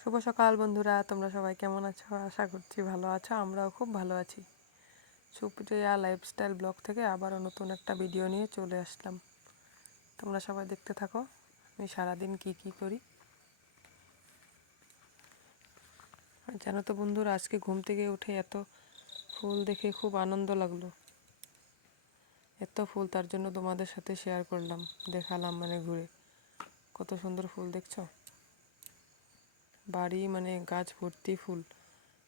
শুভ সকাল বন্ধুরা, তোমরা সবাই কেমন আছো? আশা করছি ভালো আছো। আমরাও খুব ভালো আছি। সুপ্রিয়া লাইফস্টাইল ব্লগ থেকে আবারও নতুন একটা ভিডিও নিয়ে চলে আসলাম। তোমরা সবাই দেখতে থাকো আমি সারাদিন কি করি। আর জানো তো বন্ধুরা, আজকে ঘুম থেকে উঠে এত ফুল দেখে খুব আনন্দ লাগলো। এত ফুল, তার জন্য তোমাদের সাথে শেয়ার করলাম, দেখালাম, ঘুরে কত সুন্দর ফুল দেখছো। বাড়ি গাছ ভর্তি ফুল।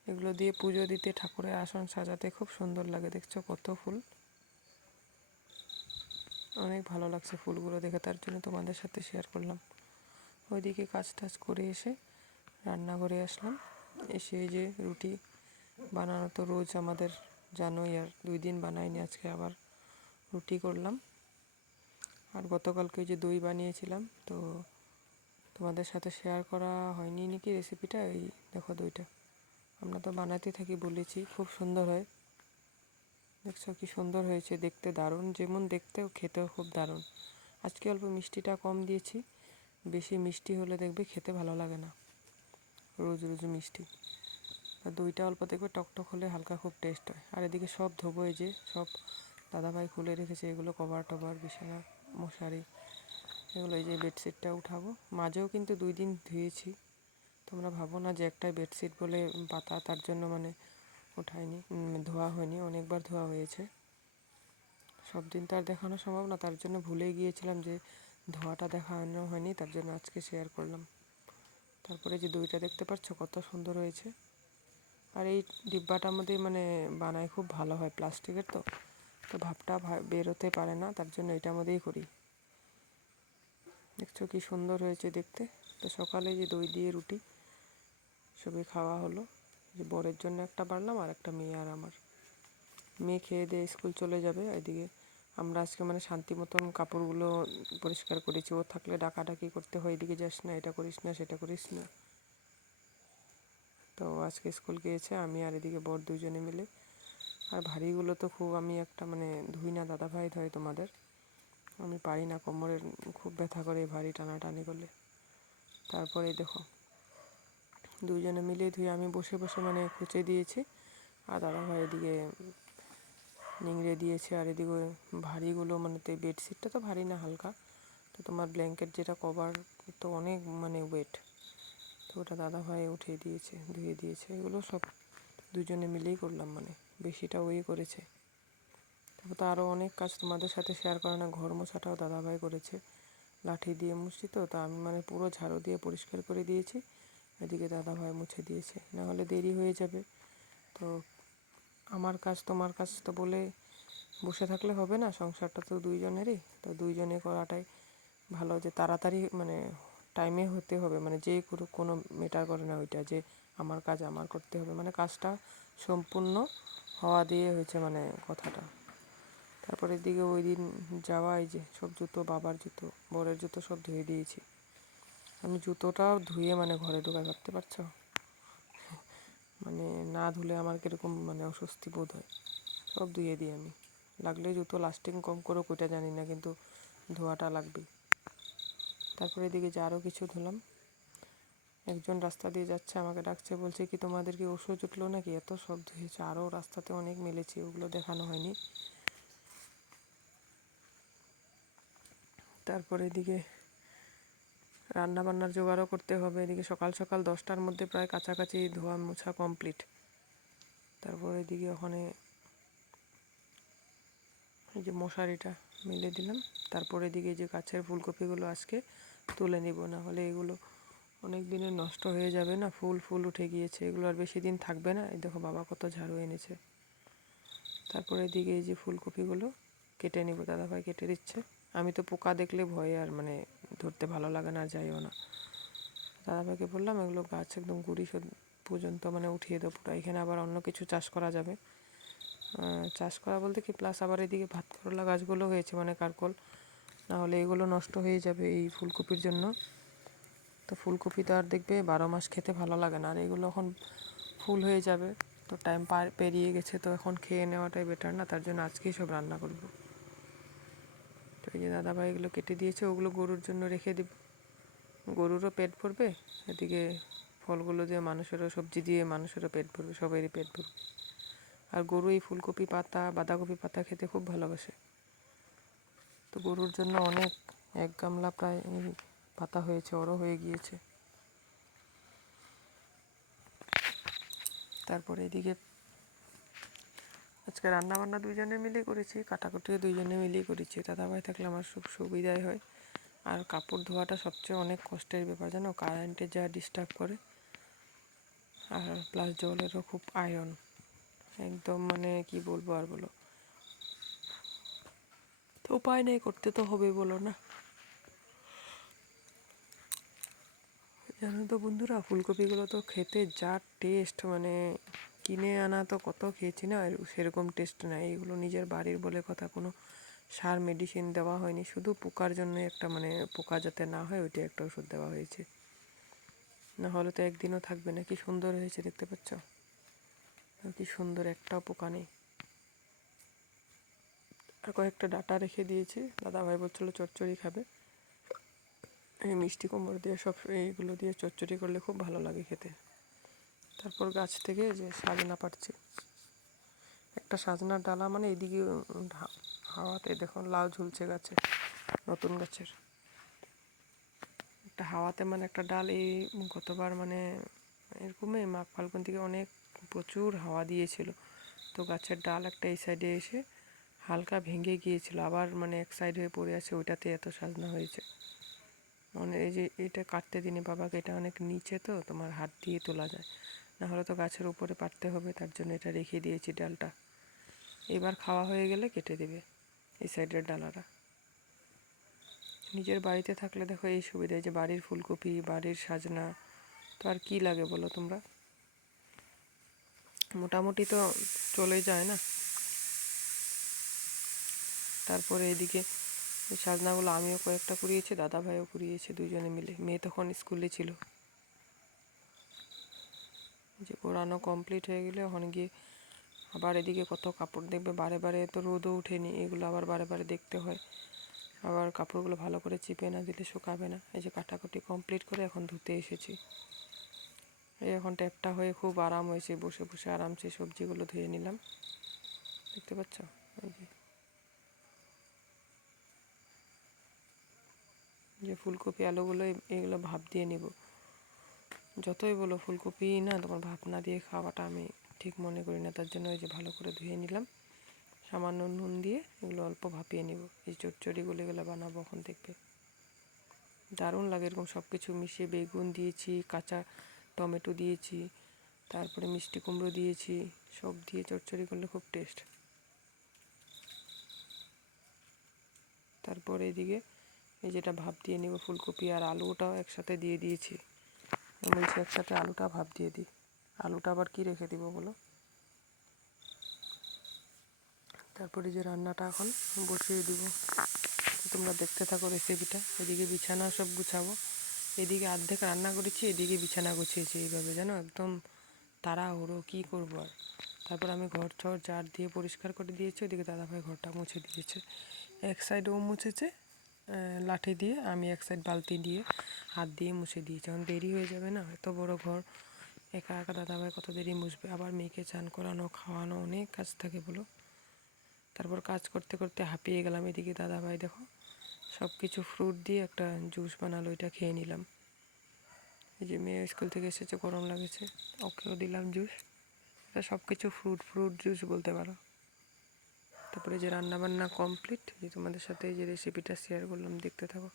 এগুলো দিয়ে পুজো দিতে, ঠাকুরের আসন সাজাতে খুব সুন্দর লাগে। দেখছো কত ফুল, অনেক ভালো লাগছে ফুলগুলো দেখে, তার জন্য তোমাদের সাথে শেয়ার করলাম। ওইদিকে কাজ টাজ করে এসে রান্নাঘরে আসলাম। এসে এই যে রুটি বানানো তো রোজ আমাদের জানোই, আর 2 দিন বানাইনি, আজকে আবার রুটি করলাম। আর গতকালকে যে দই বানিয়েছিলাম, তো তোমাদের সাথে শেয়ার করা হয়নি নাকি রেসিপিটা। এই দেখো দইটা আমরা তো বানাতে থাকি, বলেছি খুব সুন্দর হয়। দেখছো কি সুন্দর হয়েছে দেখতে, দারুণ, যেমন দেখতেও খেতেও খুব দারুণ। আজকে অল্প মিষ্টিটা কম দিয়েছি, বেশি মিষ্টি হলে দেখবে খেতে ভালো লাগে না, রোজ রোজ মিষ্টি। আর দইটা অল্প দেখবে টকটক হলে হালকা খুব টেস্ট হয়। আর এদিকে সব ধোবো, এই যে সব দাদাভাই খুলে রেখেছে, এগুলো কভার টভার, বিছানা, মশারি, এগুলো। এই যে বেডশিটটা উঠাবো, মাঝেও কিন্তু 2 দিন ধুয়েছি। তোমরা ভাবো না যে একটাই বেডশিট বলে পাতা, তার জন্য উঠাইনি, ধোয়া হয়নি, অনেকবার ধোয়া হয়েছে। সব দিন তো আর দেখানো সম্ভব না, তার জন্য ভুলে গিয়েছিলাম যে ধোয়াটা দেখানো হয়নি, তার জন্য আজকে শেয়ার করলাম। তারপরে যে দইটা দেখতে পাচ্ছ কত সুন্দর হয়েছে। আর এই ডিব্বাটার মধ্যে বানায় খুব ভালো হয়, প্লাস্টিকের তো, তো ভাবটা বেরোতে পারে না, তার জন্য এটার মধ্যেই করি। দেখছো কি সুন্দর হয়েছে দেখতে। তো সকালে যে দই দিয়ে রুটি সবই খাওয়া হলো। যে বরের জন্য একটা বাড়লাম, আর একটা মেয়ে আর আমার। মেয়ে খেয়ে দিয়ে স্কুল চলে যাবে। এদিকে আমরা আজকে শান্তি মতন কাপড়গুলো পরিষ্কার করেছি। ও থাকলে ডাকাডাকি করতে হয়, এদিকে যাস না, এটা করিস না, সেটা করিস না। তো আজকে স্কুল গিয়েছে, আমি আর এদিকে বর দুজনে মিলে। আর ভারীগুলো তো খুব আমি একটা ধুই না, দাদাভাই ধয় তোমাদের, আমি পারি না, কোমরের খুব ব্যথা করে ভারী টানাটানি করলে। তারপরে দেখো দুজনে মিলে ধুয়ে আমি বসে বসে খুঁচে দিয়েছি, আর দাদাভাই এদিকে নিংড়ে দিয়েছে। আর এদিকে ভারীগুলো বেডশিটটা তো ভারী না, হালকা, তো তোমার ব্ল্যাঙ্কেট যেটা কভার তো অনেক ওয়েট, তো ওটা দাদাভাই উঠিয়ে দিয়েছে, ধুয়ে দিয়েছে। এগুলো সব দুজনে মিলেই করলাম, বেশিটা ওই করেছে। তারপর তো আরও অনেক কাজ তোমাদের সাথে শেয়ার করে না। ঘর মোছাটাও দাদাভাই করেছে, লাঠি দিয়ে মুছছি তো, আমি পুরো ঝাড়ু দিয়ে পরিষ্কার করে দিয়েছি, এদিকে দাদাভাই মুছে দিয়েছে, নাহলে দেরি হয়ে যাবে। তো আমার কাজ তোমার কাজ তো বলে বসে থাকলে হবে না, সংসারটা তো দুইজনেরই, তো দুইজনে করাটাই ভালো, যে তাড়াতাড়ি টাইমে হতে হবে, যে কোনো ম্যাটার করে না ওইটা, যে আমার কাজ আমার করতে হবে, কাজটা সম্পূর্ণ হওয়া দিয়ে হয়েছে কথাটা। তারপরে দিকে ওই দিন যাওয়া, এই যে সব জুতো, বাবার জুতো, বরের জুতো সব ধুয়ে দিয়েছি। আমি জুতোটাও ধুয়ে ঘরে ঢোকায়, ভাবতে পারছো, না ধুলে আমার কীরকম অস্বস্তি বোধ হয়। সব ধুয়ে দিই আমি, লাগলে জুতো লাস্টিং কম করে ওইটা জানি না, কিন্তু ধোয়াটা লাগবেই। তারপরে এদিকে যে আরও কিছু ধুলাম। একজন রাস্তা দিয়ে যাচ্ছে, আমাকে ডাকছে, বলছে কি তোমাদের কি ওষুধ উঠলো নাকি, এত সব ধুয়েছে। আরও রাস্তাতে অনেক মেলেছি, ওগুলো দেখানো হয়নি। তারপরে এদিকে রান্না বান্নার জোগাড়ও করতে হবে। এদিকে সকাল সকাল 10টার মধ্যে প্রায় কাছাকাছি ধোয়া মোছা কমপ্লিট। তারপরে এদিকে ওখানে এই যে মশারিটা মেলে দিলাম। তারপরে এদিকে যে গাছের ফুলকপিগুলো আজকে তুলে নিব, না হলে এগুলো অনেক দিনের নষ্ট হয়ে যাবে না, ফুল উঠে গিয়েছে, এগুলো আর বেশি দিন থাকবে না। এই দেখো বাবা কত ঝাড়ু এনেছে। তারপরে এদিকে এই যে ফুলকপিগুলো কেটে নিব, দাদাভাই কেটে দিচ্ছে। আমি তো পোকা দেখলে ভয়ে আর ধরতে ভালো লাগে না, আর যাইও না। দাদাভাইকে বললাম এগুলো গাছ একদম গুঁড়ি পর্যন্ত উঠিয়ে দেবো, এখানে আবার অন্য কিছু চাষ করা যাবে। চাষ করা বলতে কি, প্লাস আবার এদিকে ভাত করলা গাছগুলো হয়েছে, কারকল, না হলে এগুলো নষ্ট হয়ে যাবে এই ফুলকপির জন্য। তো ফুলকপি তো আর দেখবে 12 মাস খেতে ভালো লাগে না, আর এগুলো এখন ফুল হয়ে যাবে, তো টাইম পেরিয়ে গেছে, তো এখন খেয়ে নেওয়াটাই বেটার না, তার জন্য আজকেই সব রান্না করব। তো এই যে দাদাভাই এগুলো কেটে দিয়েছে, ওগুলো গরুর জন্য রেখে দিব, গরুরও পেট ভরবে, এদিকে ফলগুলো দিয়ে মানুষেরও, সবজি দিয়ে মানুষেরও পেট ভরবে, সবারই পেট ভরবে। আর গরু এই ফুলকপি পাতা, বাঁধাকপি পাতা খেতে খুব ভালোবাসে। তো গরুর জন্য অনেক, 1 গামলা প্রায় পাতা হয়েছে, ওরও হয়ে গিয়েছে। তারপরে এদিকে আজকে রান্নাবান্না দুইজনে মিলেই করেছি, কাটাকুটিও দুইজনে মিলেই করেছি। দাদাভাই থাকলে আমার খুব সুবিধাই হয়। আর কাপড় ধোয়াটা সবচেয়ে অনেক কষ্টের ব্যাপার, জানো, কারেন্টে যা ডিস্টার্ব করে। আর প্লাস জলেরও খুব আয়রন, একদম মানে কি বলবো আর বলো। তো উপায় নেই, করতে তো হবে, বলো না। জানো তো বন্ধুরা, ফুলকপিগুলো তো খেতে যা টেস্ট, মানে কিনে আনা তো কত খেয়েছি না, সেরকম টেস্ট না। এইগুলো নিজের বাড়ির বলে কথা, কোনো সার মেডিসিন দেওয়া হয়নি, শুধু পোকার জন্য একটা, মানে পোকা যাতে না হয় ওইটা একটা ওষুধ দেওয়া হয়েছে। না হলে তো একদিনও থাকবে না। কি সুন্দর হয়েছে দেখতে পাচ্ছ, কি সুন্দর, একটাও পোকা নেই। আর কয়েকটা ডাটা রেখে দিয়েছি, দাদাভাই বলছিল চচ্চড়ি খাবে। এই মিষ্টি কুমড়ো দিয়ে সব এইগুলো দিয়ে চচ্চড়ি করলে খুব ভালো লাগে খেতে। তারপর গাছ থেকে যে সাজনা পাড়ছি, একটা সাজনার ডালা, মানে এদিকে হাওয়াতে দেখো লাউ ঝুলছে গাছে, নতুন গাছের একটা হাওয়াতে, মানে একটা ডাল। এই গতবার মানে এরকমই মাঘ ফাল্গুন থেকে অনেক প্রচুর হাওয়া দিয়েছিল, তো গাছের ডাল একটা এই সাইডে এসে হালকা ভেঙে গিয়েছিল, আবার মানে এক সাইড হয়ে পড়ে আছে, ওইটাতে এত সাজনা হয়েছে। মানে এই যে এটা কাটতে দিনে বাবাকে, এটা অনেক নিচে তো, তোমার হাত দিয়ে তোলা যায় না, হলে তো গাছের উপরে পারতে হবে, তার জন্য এটা রেখে দিয়েছি ডালটা। এবার খাওয়া হয়ে গেলে কেটে দেবে এই সাইডের ডালাটা। নিজের বাড়িতে থাকলে দেখো এই সুবিধা, যে বাড়ির ফুলকপি, বাড়ির সাজনা, তো আর কি লাগে বলো তোমরা, মোটামুটি তো চলে যায় না। তারপরে এদিকে এই সাজনাগুলো আমিও কয়েকটা কুড়িয়েছি, দাদা ভাইও কুড়িয়েছে, দুজনে মিলে। মেয়ে তখন স্কুলে ছিল, যে কোরানো কমপ্লিট হয়ে গেলে ওখানে গিয়ে আবার এদিকে কত কাপড় দেখবে, বারে বারে তো রোদও ওঠেনি, এগুলো আবার বারে বারে দেখতে হয়। আবার কাপড়গুলো ভালো করে চিপে না দিলে শুকাবে না। এই যে কাটাকুটি কমপ্লিট করে এখন ধুতে এসেছি। এই এখন ট্যাপটা হয়ে খুব আরাম হয়েছে, বসে বসে আরামসে সবজিগুলো ধুয়ে নিলাম, দেখতে পাচ্ছ। এই যে ফুলকপি আলুগুলো এগুলো ভাপ দিয়ে নিব। যতই বলো ফুলকপি না তোমার ভাপ না দিয়ে খাওয়াটা আমি ঠিক মনে করি না, তার জন্য ওই যে ভালো করে ধুয়ে নিলাম, সামান্য নুন দিয়ে এগুলো অল্প ভাপিয়ে নিব। এই চচ্চড়িগুলো এগুলো বানাবো, এখন দেখবে দারুণ লাগে। এরকম সব কিছু মিশিয়ে বেগুন দিয়েছি, কাঁচা টমেটো দিয়েছি, তারপরে মিষ্টি কুমড়ো দিয়েছি, সব দিয়ে চচ্চড়ি করলে খুব টেস্ট। তারপরে এদিকে এই যেটা ভাপ দিয়ে নেব ফুলকপি আর আলুটাও একসাথে দিয়ে দিয়েছি। আমি বলছি একসাথে আলুটা ভাপ দিয়ে দিই, আলুটা আবার কি রেখে দিব বলো। তারপরে যে রান্নাটা এখন বসিয়ে দিব, তোমরা দেখতে থাকো রেসিপিটা। এদিকে বিছানা সব গুছাবো, এদিকে অর্ধেক রান্না করেছি, এদিকে বিছানা গুছিয়েছি এইভাবে, জানো, একদম তাড়াহুড়ো, কী করবো আর। তারপর আমি ঘর ঠর ঝাড় দিয়ে পরিষ্কার করে দিয়েছি, ওদিকে দাদাভাই ঘরটা মুছে দিয়েছে। এক সাইড ও মুছেছে লাঠি দিয়ে, আমি এক সাইড বালতি দিয়ে হাত দিয়ে মুছে দিয়েছি। এখন দেরি হয়ে যাবে না, এত বড় ঘর, একা একা দাদাভাই কত দেরি মুছবে, আবার মেয়েকে চান করানো, খাওয়ানো, অনেক কাজ থাকে বলো। তারপর কাজ করতে করতে হাঁপিয়ে গেলাম। এদিকে দাদাভাই দেখো সব কিছু ফ্রুট দিয়ে একটা জুস বানালো, এটা খেয়ে নিলাম। এই যে মেয়ে স্কুল থেকে এসেছে, গরম লাগেছে, ওকেও দিলাম জুস। এটা সব কিছু ফ্রুট জুস বলতে পারো। তারপরে যে রান্নাবান্না কমপ্লিট, যে তোমাদের সাথে যে রেসিপিটা শেয়ার করলাম, দেখতে থাকো।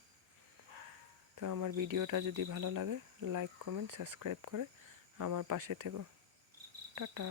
তো আমার ভিডিওটা যদি ভালো লাগে লাইক কমেন্ট সাবস্ক্রাইব করে আমার পাশে থেকো। টাটা।